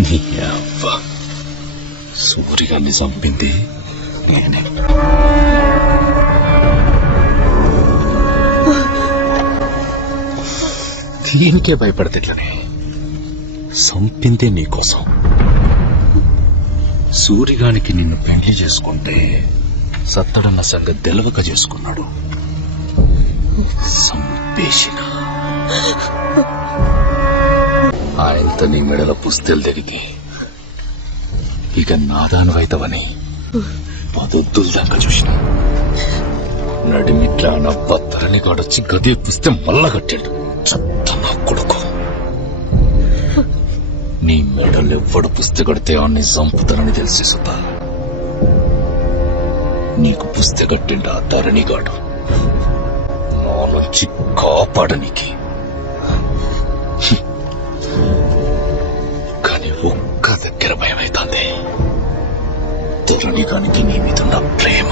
నీ అవ్వ సూరిగాన్ని చంపింది నేనే. దీనికే భయపడతట్లనే చంపిందే నీకోసం. సూరిగానికి నిన్ను పెండ్లి చేసుకుంటే సత్తడన్న సంగతి తెలవక చేసుకున్నాడు. సంపేసిన ఆయనతో నీ మెడల పుస్తెలు తిరిగి ఇక నాదానవైతవని పదొద్దుల దాకా చూసిన నడిమిట్లా నా బత్తరని కాడొచ్చి గదే పుస్తే మళ్ళా కట్టాడు. చెత్త నా కొడుకు. నీ మెడలు ఎవ్వడు పుస్తె కడితే అన్ని చంపుతారని తెలిసి సుత నీకు పుస్తె కట్టిండు ఆ ధరణిగాడు. నా నుంచి కాపాడనికి. కానీ ఒక్క దగ్గర భయమైతుంది. ధరణిగానికి నీ మీద ఉన్న ప్రేమ.